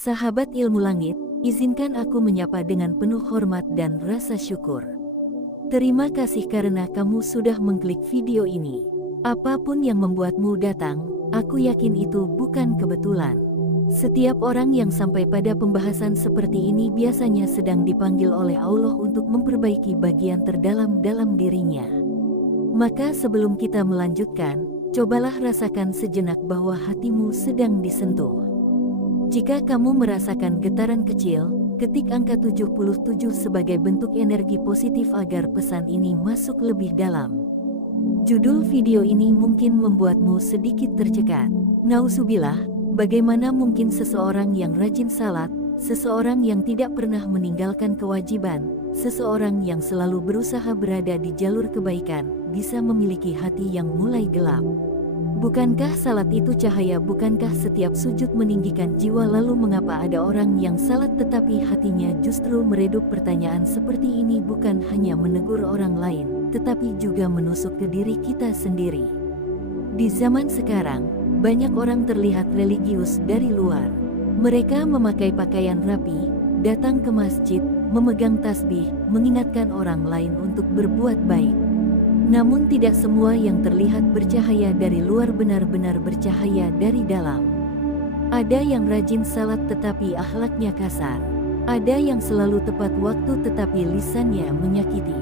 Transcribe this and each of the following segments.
Sahabat ilmu langit, izinkan aku menyapa dengan penuh hormat dan rasa syukur. Terima kasih karena kamu sudah mengklik video ini. Apapun yang membuatmu datang, aku yakin itu bukan kebetulan. Setiap orang yang sampai pada pembahasan seperti ini biasanya sedang dipanggil oleh Allah untuk memperbaiki bagian terdalam dalam dirinya. Maka sebelum kita melanjutkan, cobalah rasakan sejenak bahwa hatimu sedang disentuh. Jika kamu merasakan getaran kecil, ketik angka 77 sebagai bentuk energi positif agar pesan ini masuk lebih dalam. Judul video ini mungkin membuatmu sedikit tercekat. Nauzubillah, bagaimana mungkin seseorang yang rajin salat, seseorang yang tidak pernah meninggalkan kewajiban, seseorang yang selalu berusaha berada di jalur kebaikan, bisa memiliki hati yang mulai gelap? Bukankah salat itu cahaya? Bukankah setiap sujud meninggikan jiwa? Lalu mengapa ada orang yang salat tetapi hatinya justru meredup? Pertanyaan seperti ini bukan hanya menegur orang lain, tetapi juga menusuk ke diri kita sendiri. Di zaman sekarang, banyak orang terlihat religius dari luar. Mereka memakai pakaian rapi, datang ke masjid, memegang tasbih, mengingatkan orang lain untuk berbuat baik. Namun tidak semua yang terlihat bercahaya dari luar benar-benar bercahaya dari dalam. Ada yang rajin salat tetapi akhlaknya kasar. Ada yang selalu tepat waktu tetapi lisannya menyakiti.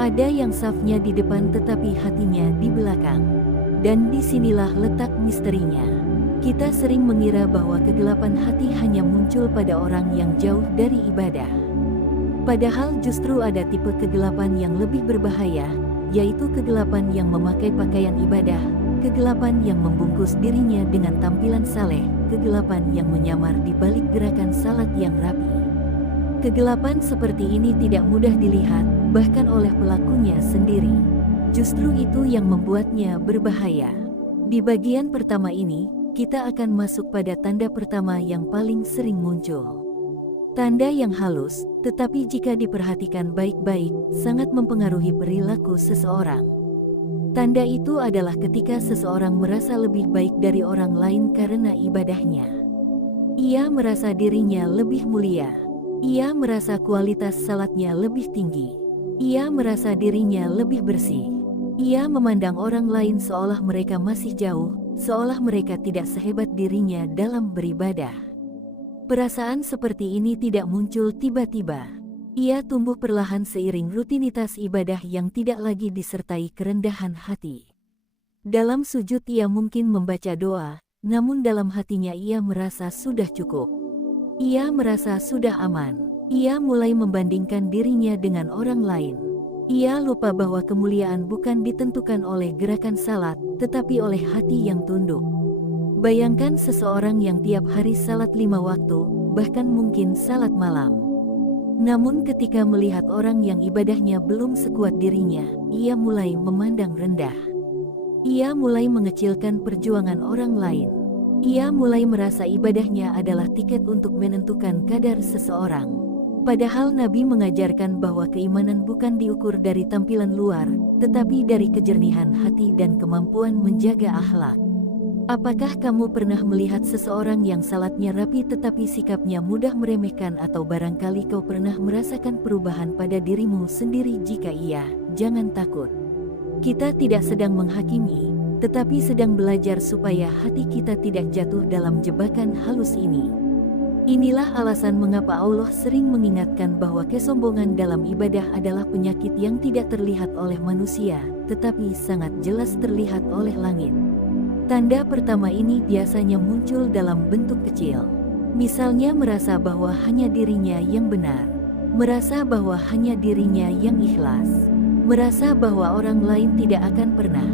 Ada yang safnya di depan tetapi hatinya di belakang. Dan disinilah letak misterinya. Kita sering mengira bahwa kegelapan hati hanya muncul pada orang yang jauh dari ibadah. Padahal justru ada tipe kegelapan yang lebih berbahaya, yaitu kegelapan yang memakai pakaian ibadah, kegelapan yang membungkus dirinya dengan tampilan saleh, kegelapan yang menyamar di balik gerakan salat yang rapi. Kegelapan seperti ini tidak mudah dilihat, bahkan oleh pelakunya sendiri. Justru itu yang membuatnya berbahaya. Di bagian pertama ini, kita akan masuk pada tanda pertama yang paling sering muncul. Tanda yang halus, tetapi jika diperhatikan baik-baik, sangat mempengaruhi perilaku seseorang. Tanda itu adalah ketika seseorang merasa lebih baik dari orang lain karena ibadahnya. Ia merasa dirinya lebih mulia. Ia merasa kualitas salatnya lebih tinggi. Ia merasa dirinya lebih bersih. Ia memandang orang lain seolah mereka masih jauh, seolah mereka tidak sehebat dirinya dalam beribadah. Perasaan seperti ini tidak muncul tiba-tiba. Ia tumbuh perlahan seiring rutinitas ibadah yang tidak lagi disertai kerendahan hati. Dalam sujud ia mungkin membaca doa, namun dalam hatinya ia merasa sudah cukup. Ia merasa sudah aman. Ia mulai membandingkan dirinya dengan orang lain. Ia lupa bahwa kemuliaan bukan ditentukan oleh gerakan salat, tetapi oleh hati yang tunduk. Bayangkan seseorang yang tiap hari salat 5 waktu, bahkan mungkin salat malam. Namun ketika melihat orang yang ibadahnya belum sekuat dirinya, ia mulai memandang rendah. Ia mulai mengecilkan perjuangan orang lain. Ia mulai merasa ibadahnya adalah tiket untuk menentukan kadar seseorang. Padahal Nabi mengajarkan bahwa keimanan bukan diukur dari tampilan luar, tetapi dari kejernihan hati dan kemampuan menjaga akhlak. Apakah kamu pernah melihat seseorang yang salatnya rapi tetapi sikapnya mudah meremehkan, atau barangkali kau pernah merasakan perubahan pada dirimu sendiri? Jika iya, jangan takut. Kita tidak sedang menghakimi, tetapi sedang belajar supaya hati kita tidak jatuh dalam jebakan halus ini. Inilah alasan mengapa Allah sering mengingatkan bahwa kesombongan dalam ibadah adalah penyakit yang tidak terlihat oleh manusia, tetapi sangat jelas terlihat oleh langit. Tanda pertama ini biasanya muncul dalam bentuk kecil. Misalnya merasa bahwa hanya dirinya yang benar. Merasa bahwa hanya dirinya yang ikhlas. Merasa bahwa orang lain tidak akan pernah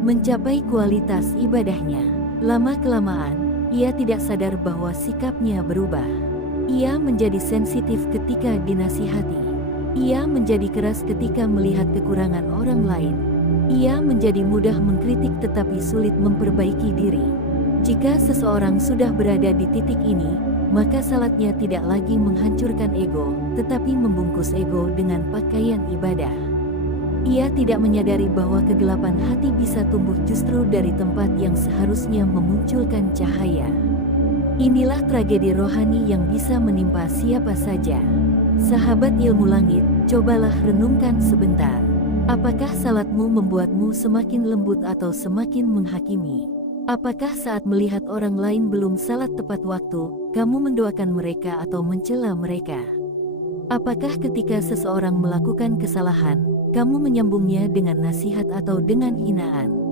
mencapai kualitas ibadahnya. Lama-kelamaan, ia tidak sadar bahwa sikapnya berubah. Ia menjadi sensitif ketika dinasihati. Ia menjadi keras ketika melihat kekurangan orang lain. Ia menjadi mudah mengkritik tetapi sulit memperbaiki diri. Jika seseorang sudah berada di titik ini, maka salatnya tidak lagi menghancurkan ego, tetapi membungkus ego dengan pakaian ibadah. Ia tidak menyadari bahwa kegelapan hati bisa tumbuh justru dari tempat yang seharusnya memunculkan cahaya. Inilah tragedi rohani yang bisa menimpa siapa saja. Sahabat ilmu langit, cobalah renungkan sebentar. Apakah salatmu membuatmu semakin lembut atau semakin menghakimi? Apakah saat melihat orang lain belum salat tepat waktu, kamu mendoakan mereka atau mencela mereka? Apakah ketika seseorang melakukan kesalahan, kamu menyambungnya dengan nasihat atau dengan hinaan?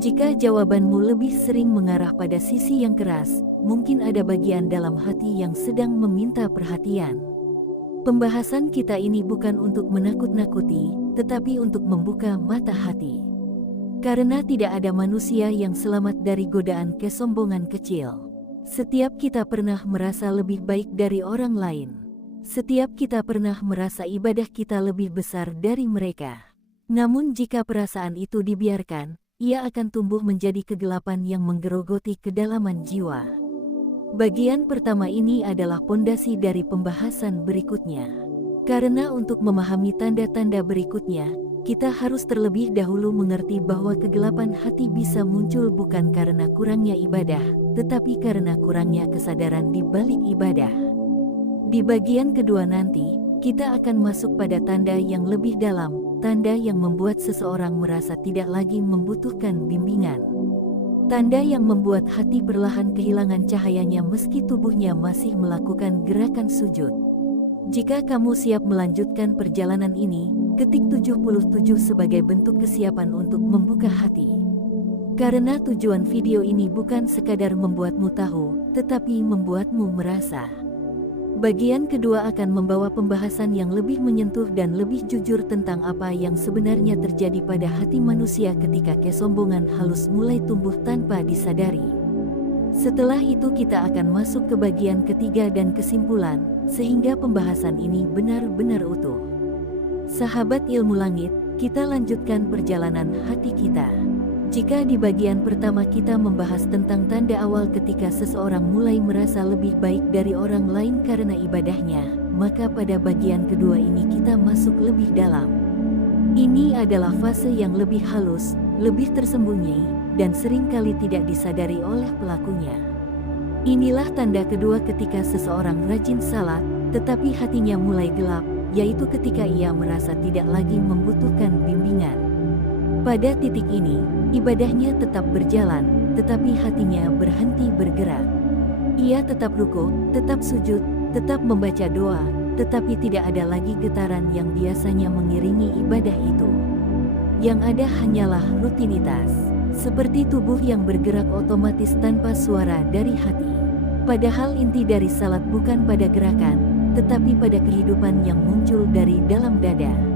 Jika jawabanmu lebih sering mengarah pada sisi yang keras, mungkin ada bagian dalam hati yang sedang meminta perhatian. Pembahasan kita ini bukan untuk menakut-nakuti, tetapi untuk membuka mata hati. Karena tidak ada manusia yang selamat dari godaan kesombongan kecil. Setiap kita pernah merasa lebih baik dari orang lain. Setiap kita pernah merasa ibadah kita lebih besar dari mereka. Namun jika perasaan itu dibiarkan, ia akan tumbuh menjadi kegelapan yang menggerogoti kedalaman jiwa. Bagian pertama ini adalah pondasi dari pembahasan berikutnya. Karena untuk memahami tanda-tanda berikutnya, kita harus terlebih dahulu mengerti bahwa kegelapan hati bisa muncul bukan karena kurangnya ibadah, tetapi karena kurangnya kesadaran di balik ibadah. Di bagian kedua nanti, kita akan masuk pada tanda yang lebih dalam, tanda yang membuat seseorang merasa tidak lagi membutuhkan bimbingan. Tanda yang membuat hati perlahan kehilangan cahayanya meski tubuhnya masih melakukan gerakan sujud. Jika kamu siap melanjutkan perjalanan ini, ketik 77 sebagai bentuk kesiapan untuk membuka hati. Karena tujuan video ini bukan sekadar membuatmu tahu, tetapi membuatmu merasa. Bagian kedua akan membawa pembahasan yang lebih menyentuh dan lebih jujur tentang apa yang sebenarnya terjadi pada hati manusia ketika kesombongan halus mulai tumbuh tanpa disadari. Setelah itu kita akan masuk ke bagian ketiga dan kesimpulan, sehingga pembahasan ini benar-benar utuh. Sahabat ilmu langit, kita lanjutkan perjalanan hati kita. Jika di bagian pertama kita membahas tentang tanda awal ketika seseorang mulai merasa lebih baik dari orang lain karena ibadahnya, maka pada bagian kedua ini kita masuk lebih dalam. Ini adalah fase yang lebih halus, lebih tersembunyi, dan seringkali tidak disadari oleh pelakunya. Inilah tanda kedua ketika seseorang rajin salat, tetapi hatinya mulai gelap, yaitu ketika ia merasa tidak lagi membutuhkan bimbingan. Pada titik ini, ibadahnya tetap berjalan, tetapi hatinya berhenti bergerak. Ia tetap rukuk, tetap sujud, tetap membaca doa, tetapi tidak ada lagi getaran yang biasanya mengiringi ibadah itu. Yang ada hanyalah rutinitas, seperti tubuh yang bergerak otomatis tanpa suara dari hati. Padahal inti dari salat bukan pada gerakan, tetapi pada kehidupan yang muncul dari dalam dada.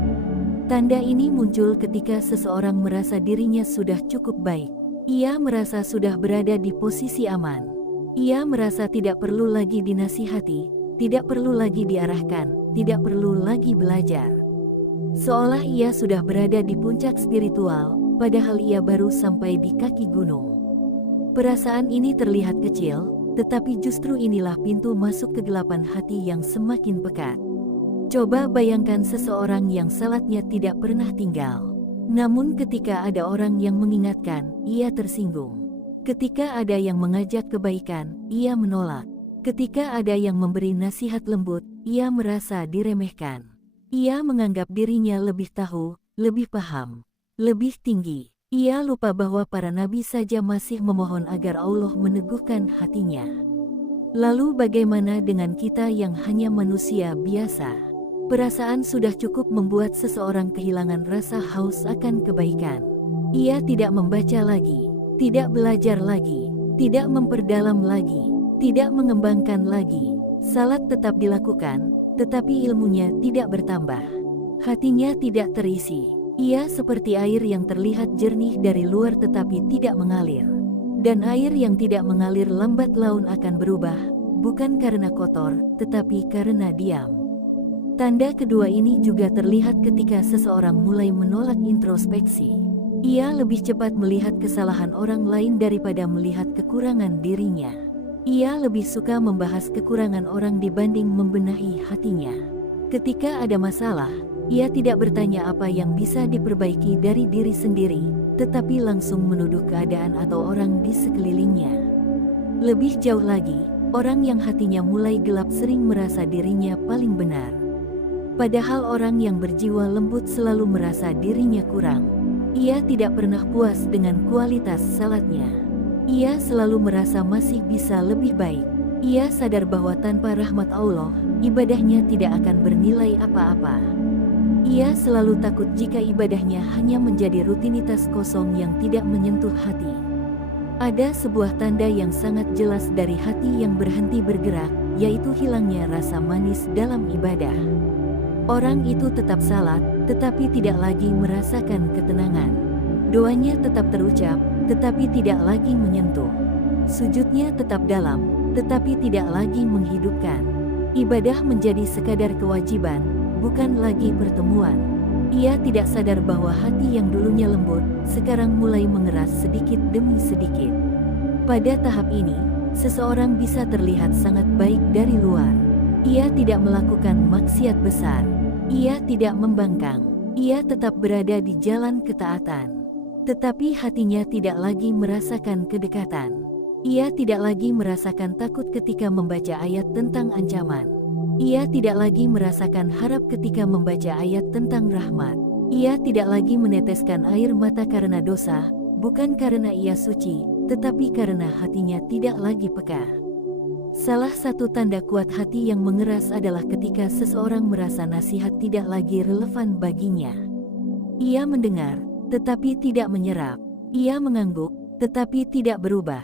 Tanda ini muncul ketika seseorang merasa dirinya sudah cukup baik. Ia merasa sudah berada di posisi aman. Ia merasa tidak perlu lagi dinasihati, tidak perlu lagi diarahkan, tidak perlu lagi belajar. Seolah ia sudah berada di puncak spiritual, padahal ia baru sampai di kaki gunung. Perasaan ini terlihat kecil, tetapi justru inilah pintu masuk kegelapan hati yang semakin pekat. Coba bayangkan seseorang yang salatnya tidak pernah tinggal. Namun ketika ada orang yang mengingatkan, ia tersinggung. Ketika ada yang mengajak kebaikan, ia menolak. Ketika ada yang memberi nasihat lembut, ia merasa diremehkan. Ia menganggap dirinya lebih tahu, lebih paham, lebih tinggi. Ia lupa bahwa para nabi saja masih memohon agar Allah meneguhkan hatinya. Lalu bagaimana dengan kita yang hanya manusia biasa? Perasaan sudah cukup membuat seseorang kehilangan rasa haus akan kebaikan. Ia tidak membaca lagi, tidak belajar lagi, tidak memperdalam lagi, tidak mengembangkan lagi. Salat tetap dilakukan, tetapi ilmunya tidak bertambah. Hatinya tidak terisi. Ia seperti air yang terlihat jernih dari luar tetapi tidak mengalir. Dan air yang tidak mengalir lambat laun akan berubah, bukan karena kotor, tetapi karena diam. Tanda kedua ini juga terlihat ketika seseorang mulai menolak introspeksi. Ia lebih cepat melihat kesalahan orang lain daripada melihat kekurangan dirinya. Ia lebih suka membahas kekurangan orang dibanding membenahi hatinya. Ketika ada masalah, ia tidak bertanya apa yang bisa diperbaiki dari diri sendiri, tetapi langsung menuduh keadaan atau orang di sekelilingnya. Lebih jauh lagi, orang yang hatinya mulai gelap sering merasa dirinya paling benar. Padahal orang yang berjiwa lembut selalu merasa dirinya kurang. Ia tidak pernah puas dengan kualitas salatnya. Ia selalu merasa masih bisa lebih baik. Ia sadar bahwa tanpa rahmat Allah, ibadahnya tidak akan bernilai apa-apa. Ia selalu takut jika ibadahnya hanya menjadi rutinitas kosong yang tidak menyentuh hati. Ada sebuah tanda yang sangat jelas dari hati yang berhenti bergerak, yaitu hilangnya rasa manis dalam ibadah. Orang itu tetap salat, tetapi tidak lagi merasakan ketenangan. Doanya tetap terucap, tetapi tidak lagi menyentuh. Sujudnya tetap dalam, tetapi tidak lagi menghidupkan. Ibadah menjadi sekadar kewajiban, bukan lagi pertemuan. Ia tidak sadar bahwa hati yang dulunya lembut, sekarang mulai mengeras sedikit demi sedikit. Pada tahap ini, seseorang bisa terlihat sangat baik dari luar. Ia tidak melakukan maksiat besar. Ia tidak membangkang. Ia tetap berada di jalan ketaatan. Tetapi hatinya tidak lagi merasakan kedekatan. Ia tidak lagi merasakan takut ketika membaca ayat tentang ancaman. Ia tidak lagi merasakan harap ketika membaca ayat tentang rahmat. Ia tidak lagi meneteskan air mata karena dosa, bukan karena ia suci, tetapi karena hatinya tidak lagi peka. Salah satu tanda kuat hati yang mengeras adalah ketika seseorang merasa nasihat tidak lagi relevan baginya. Ia mendengar, tetapi tidak menyerap. Ia mengangguk, tetapi tidak berubah.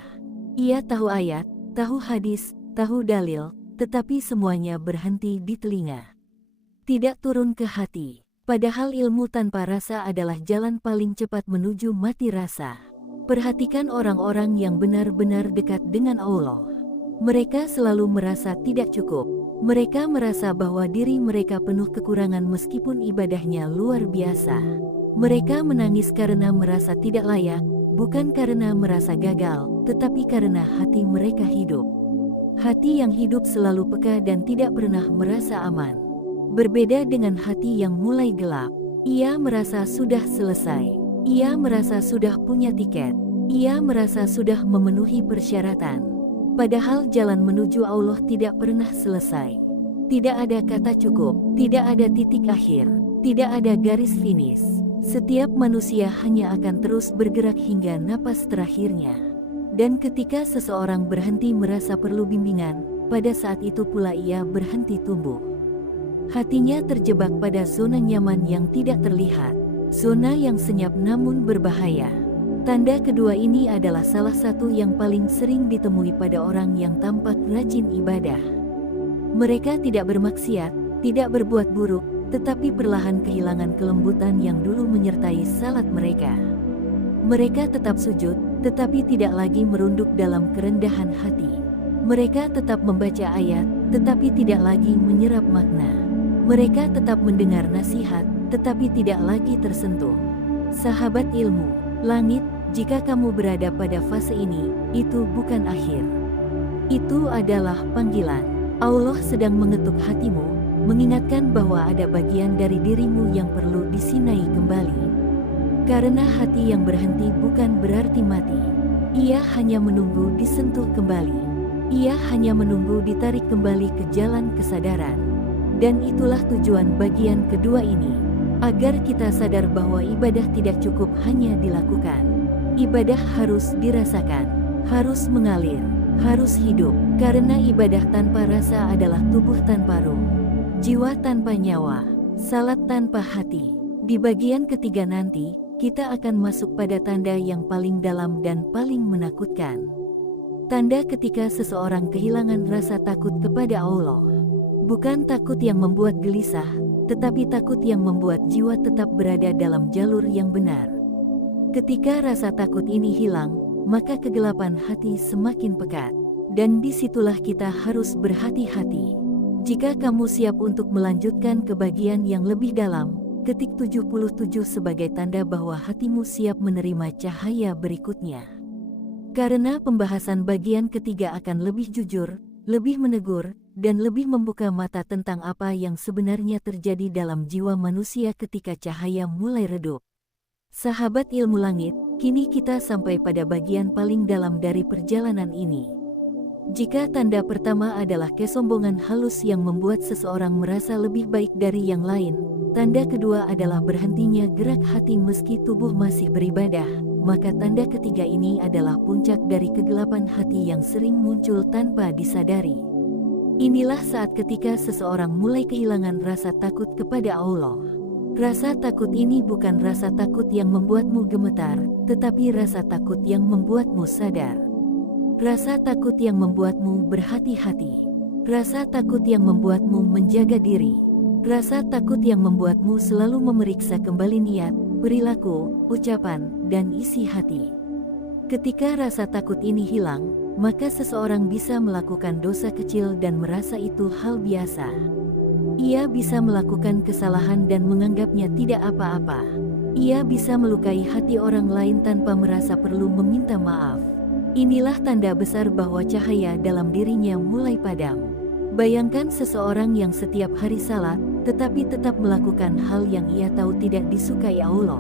Ia tahu ayat, tahu hadis, tahu dalil, tetapi semuanya berhenti di telinga. Tidak turun ke hati. Padahal ilmu tanpa rasa adalah jalan paling cepat menuju mati rasa. Perhatikan orang-orang yang benar-benar dekat dengan Allah. Mereka selalu merasa tidak cukup. Mereka merasa bahwa diri mereka penuh kekurangan meskipun ibadahnya luar biasa. Mereka menangis karena merasa tidak layak, bukan karena merasa gagal, tetapi karena hati mereka hidup. Hati yang hidup selalu peka dan tidak pernah merasa aman. Berbeda dengan hati yang mulai gelap. Ia merasa sudah selesai. Ia merasa sudah punya tiket. Ia merasa sudah memenuhi persyaratan. Padahal jalan menuju Allah tidak pernah selesai. Tidak ada kata cukup, tidak ada titik akhir, tidak ada garis finish. Setiap manusia hanya akan terus bergerak hingga napas terakhirnya. Dan ketika seseorang berhenti merasa perlu bimbingan, pada saat itu pula ia berhenti tumbuh. Hatinya terjebak pada zona nyaman yang tidak terlihat, zona yang senyap namun berbahaya. Tanda kedua ini adalah salah satu yang paling sering ditemui pada orang yang tampak rajin ibadah. Mereka tidak bermaksiat, tidak berbuat buruk, tetapi perlahan kehilangan kelembutan yang dulu menyertai salat mereka. Mereka tetap sujud, tetapi tidak lagi merunduk dalam kerendahan hati. Mereka tetap membaca ayat, tetapi tidak lagi menyerap makna. Mereka tetap mendengar nasihat, tetapi tidak lagi tersentuh. Sahabat ilmu, langit, jika kamu berada pada fase ini, itu bukan akhir. Itu adalah panggilan. Allah sedang mengetuk hatimu, mengingatkan bahwa ada bagian dari dirimu yang perlu disinai kembali. Karena hati yang berhenti bukan berarti mati. Ia hanya menunggu disentuh kembali. Ia hanya menunggu ditarik kembali ke jalan kesadaran. Dan itulah tujuan bagian kedua ini. Agar kita sadar bahwa ibadah tidak cukup hanya dilakukan. Ibadah harus dirasakan, harus mengalir, harus hidup. Karena ibadah tanpa rasa adalah tubuh tanpa ruh, jiwa tanpa nyawa, salat tanpa hati. Di bagian ketiga nanti, kita akan masuk pada tanda yang paling dalam dan paling menakutkan. Tanda ketika seseorang kehilangan rasa takut kepada Allah. Bukan takut yang membuat gelisah, tetapi takut yang membuat jiwa tetap berada dalam jalur yang benar. Ketika rasa takut ini hilang, maka kegelapan hati semakin pekat. Dan disitulah kita harus berhati-hati. Jika kamu siap untuk melanjutkan ke bagian yang lebih dalam, ketik 77 sebagai tanda bahwa hatimu siap menerima cahaya berikutnya. Karena pembahasan bagian ketiga akan lebih jujur, lebih menegur, dan lebih membuka mata tentang apa yang sebenarnya terjadi dalam jiwa manusia ketika cahaya mulai redup. Sahabat ilmu langit, kini kita sampai pada bagian paling dalam dari perjalanan ini. Jika tanda pertama adalah kesombongan halus yang membuat seseorang merasa lebih baik dari yang lain, tanda kedua adalah berhentinya gerak hati meski tubuh masih beribadah, maka tanda ketiga ini adalah puncak dari kegelapan hati yang sering muncul tanpa disadari. Inilah saat ketika seseorang mulai kehilangan rasa takut kepada Allah. Rasa takut ini bukan rasa takut yang membuatmu gemetar, tetapi rasa takut yang membuatmu sadar. Rasa takut yang membuatmu berhati-hati. Rasa takut yang membuatmu menjaga diri. Rasa takut yang membuatmu selalu memeriksa kembali niat, perilaku, ucapan, dan isi hati. Ketika rasa takut ini hilang, maka seseorang bisa melakukan dosa kecil dan merasa itu hal biasa. Ia bisa melakukan kesalahan dan menganggapnya tidak apa-apa. Ia bisa melukai hati orang lain tanpa merasa perlu meminta maaf. Inilah tanda besar bahwa cahaya dalam dirinya mulai padam. Bayangkan seseorang yang setiap hari salat, tetapi tetap melakukan hal yang ia tahu tidak disukai Allah.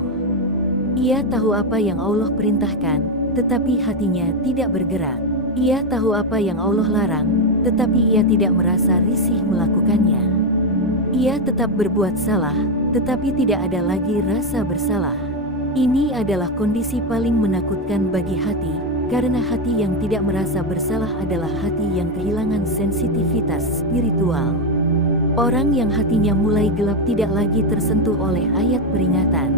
Ia tahu apa yang Allah perintahkan, tetapi hatinya tidak bergerak. Ia tahu apa yang Allah larang, tetapi ia tidak merasa risih melakukannya. Ia tetap berbuat salah, tetapi tidak ada lagi rasa bersalah. Ini adalah kondisi paling menakutkan bagi hati, karena hati yang tidak merasa bersalah adalah hati yang kehilangan sensitivitas spiritual. Orang yang hatinya mulai gelap tidak lagi tersentuh oleh ayat peringatan.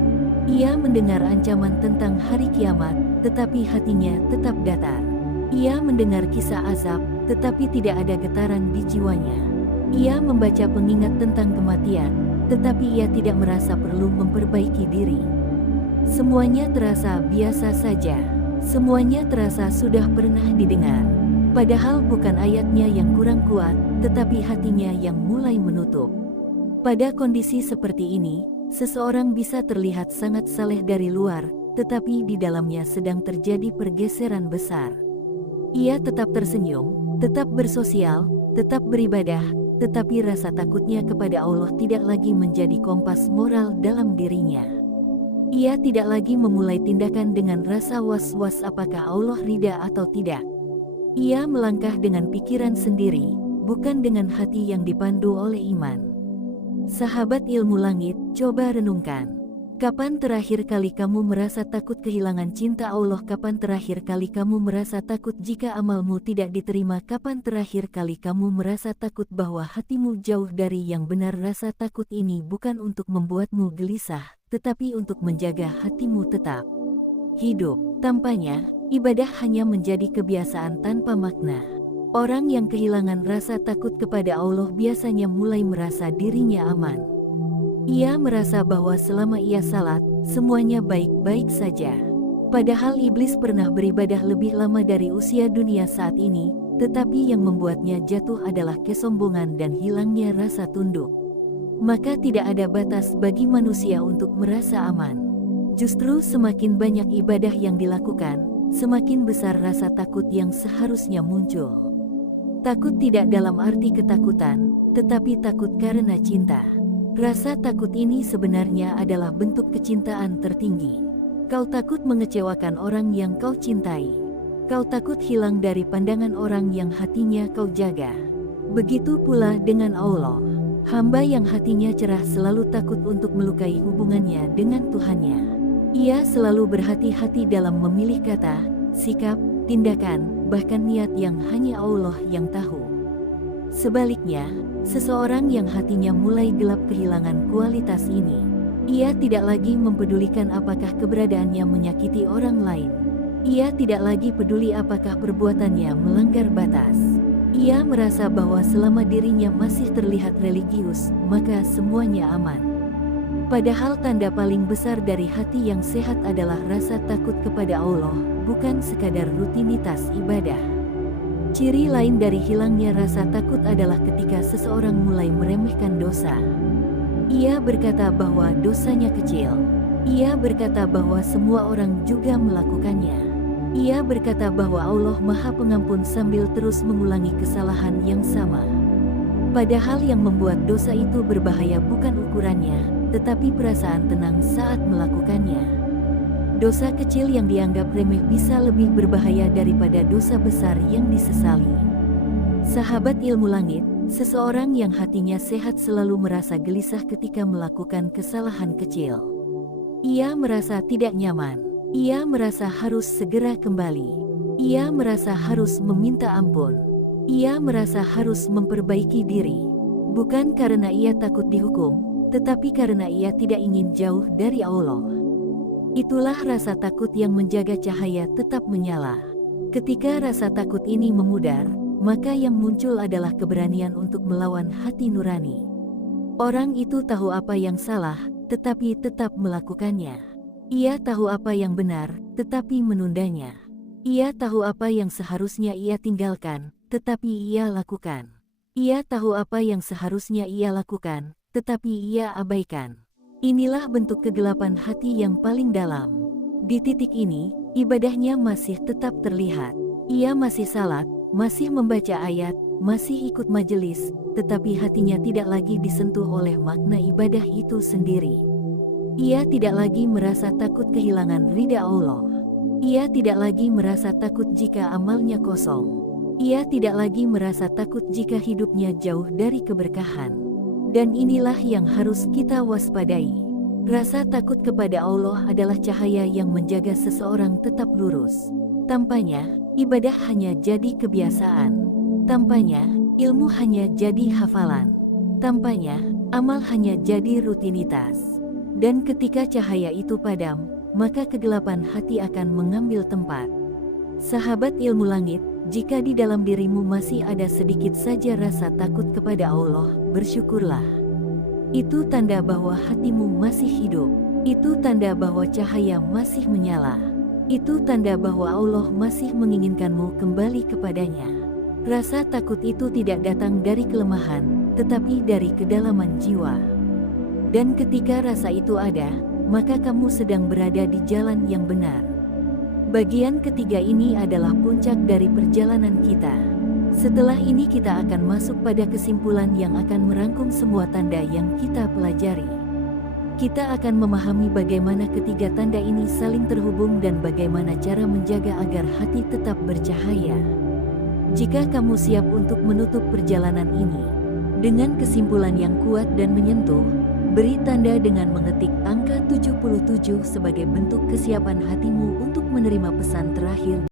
Ia mendengar ancaman tentang hari kiamat, tetapi hatinya tetap datar. Ia mendengar kisah azab, tetapi tidak ada getaran di jiwanya. Ia membaca pengingat tentang kematian, tetapi ia tidak merasa perlu memperbaiki diri. Semuanya terasa biasa saja. Semuanya terasa sudah pernah didengar. Padahal bukan ayatnya yang kurang kuat, tetapi hatinya yang mulai menutup. Pada kondisi seperti ini, seseorang bisa terlihat sangat saleh dari luar, tetapi di dalamnya sedang terjadi pergeseran besar. Ia tetap tersenyum, tetap bersosial, tetap beribadah, tetapi rasa takutnya kepada Allah tidak lagi menjadi kompas moral dalam dirinya. Ia tidak lagi memulai tindakan dengan rasa was-was apakah Allah ridha atau tidak. Ia melangkah dengan pikiran sendiri, bukan dengan hati yang dipandu oleh iman. Sahabat ilmu langit, coba renungkan. Kapan terakhir kali kamu merasa takut kehilangan cinta Allah? Kapan terakhir kali kamu merasa takut jika amalmu tidak diterima? Kapan terakhir kali kamu merasa takut bahwa hatimu jauh dari yang benar? Rasa takut ini bukan untuk membuatmu gelisah, tetapi untuk menjaga hatimu tetap hidup. Tampaknya, ibadah hanya menjadi kebiasaan tanpa makna. Orang yang kehilangan rasa takut kepada Allah biasanya mulai merasa dirinya aman. Ia merasa bahwa selama ia salat, semuanya baik-baik saja. Padahal iblis pernah beribadah lebih lama dari usia dunia saat ini, tetapi yang membuatnya jatuh adalah kesombongan dan hilangnya rasa tunduk. Maka tidak ada batas bagi manusia untuk merasa aman. Justru semakin banyak ibadah yang dilakukan, semakin besar rasa takut yang seharusnya muncul. Takut tidak dalam arti ketakutan, tetapi takut karena cinta. Rasa takut ini sebenarnya adalah bentuk kecintaan tertinggi. Kau takut mengecewakan orang yang kau cintai. Kau takut hilang dari pandangan orang yang hatinya kau jaga. Begitu pula dengan Allah. Hamba yang hatinya cerah selalu takut untuk melukai hubungannya dengan Tuhannya. Ia selalu berhati-hati dalam memilih kata, sikap, tindakan, bahkan niat yang hanya Allah yang tahu. Sebaliknya, seseorang yang hatinya mulai gelap kehilangan kualitas ini. Ia tidak lagi mempedulikan apakah keberadaannya menyakiti orang lain. Ia tidak lagi peduli apakah perbuatannya melanggar batas. Ia merasa bahwa selama dirinya masih terlihat religius, maka semuanya aman. Padahal tanda paling besar dari hati yang sehat adalah rasa takut kepada Allah, bukan sekadar rutinitas ibadah. Ciri lain dari hilangnya rasa takut adalah ketika seseorang mulai meremehkan dosa. Ia berkata bahwa dosanya kecil. Ia berkata bahwa semua orang juga melakukannya. Ia berkata bahwa Allah Maha Pengampun sambil terus mengulangi kesalahan yang sama. Padahal yang membuat dosa itu berbahaya bukan ukurannya, tetapi perasaan tenang saat melakukannya. Dosa kecil yang dianggap remeh bisa lebih berbahaya daripada dosa besar yang disesali. Sahabat ilmu langit, seseorang yang hatinya sehat selalu merasa gelisah ketika melakukan kesalahan kecil. Ia merasa tidak nyaman. Ia merasa harus segera kembali. Ia merasa harus meminta ampun. Ia merasa harus memperbaiki diri. Bukan karena ia takut dihukum, tetapi karena ia tidak ingin jauh dari Allah. Itulah rasa takut yang menjaga cahaya tetap menyala. Ketika rasa takut ini memudar, maka yang muncul adalah keberanian untuk melawan hati nurani. Orang itu tahu apa yang salah, tetapi tetap melakukannya. Ia tahu apa yang benar, tetapi menundanya. Ia tahu apa yang seharusnya ia tinggalkan, tetapi ia lakukan. Ia tahu apa yang seharusnya ia lakukan, tetapi ia abaikan. Inilah bentuk kegelapan hati yang paling dalam. Di titik ini, ibadahnya masih tetap terlihat. Ia masih salat, masih membaca ayat, masih ikut majelis, tetapi hatinya tidak lagi disentuh oleh makna ibadah itu sendiri. Ia tidak lagi merasa takut kehilangan ridha Allah. Ia tidak lagi merasa takut jika amalnya kosong. Ia tidak lagi merasa takut jika hidupnya jauh dari keberkahan. Dan inilah yang harus kita waspadai. Rasa takut kepada Allah adalah cahaya yang menjaga seseorang tetap lurus. Tanpanya, ibadah hanya jadi kebiasaan. Tanpanya, ilmu hanya jadi hafalan. Tanpanya, amal hanya jadi rutinitas. Dan ketika cahaya itu padam, maka kegelapan hati akan mengambil tempat. Sahabat ilmu langit, jika di dalam dirimu masih ada sedikit saja rasa takut kepada Allah, bersyukurlah. Itu tanda bahwa hatimu masih hidup. Itu tanda bahwa cahaya masih menyala. Itu tanda bahwa Allah masih menginginkanmu kembali kepadanya. Rasa takut itu tidak datang dari kelemahan, tetapi dari kedalaman jiwa. Dan ketika rasa itu ada, maka kamu sedang berada di jalan yang benar. Bagian ketiga ini adalah puncak dari perjalanan kita. Setelah ini kita akan masuk pada kesimpulan yang akan merangkum semua tanda yang kita pelajari. Kita akan memahami bagaimana ketiga tanda ini saling terhubung dan bagaimana cara menjaga agar hati tetap bercahaya. Jika kamu siap untuk menutup perjalanan ini dengan kesimpulan yang kuat dan menyentuh, beri tanda dengan mengetik angka 77 sebagai bentuk kesiapan hatimu untuk menerima pesan terakhir.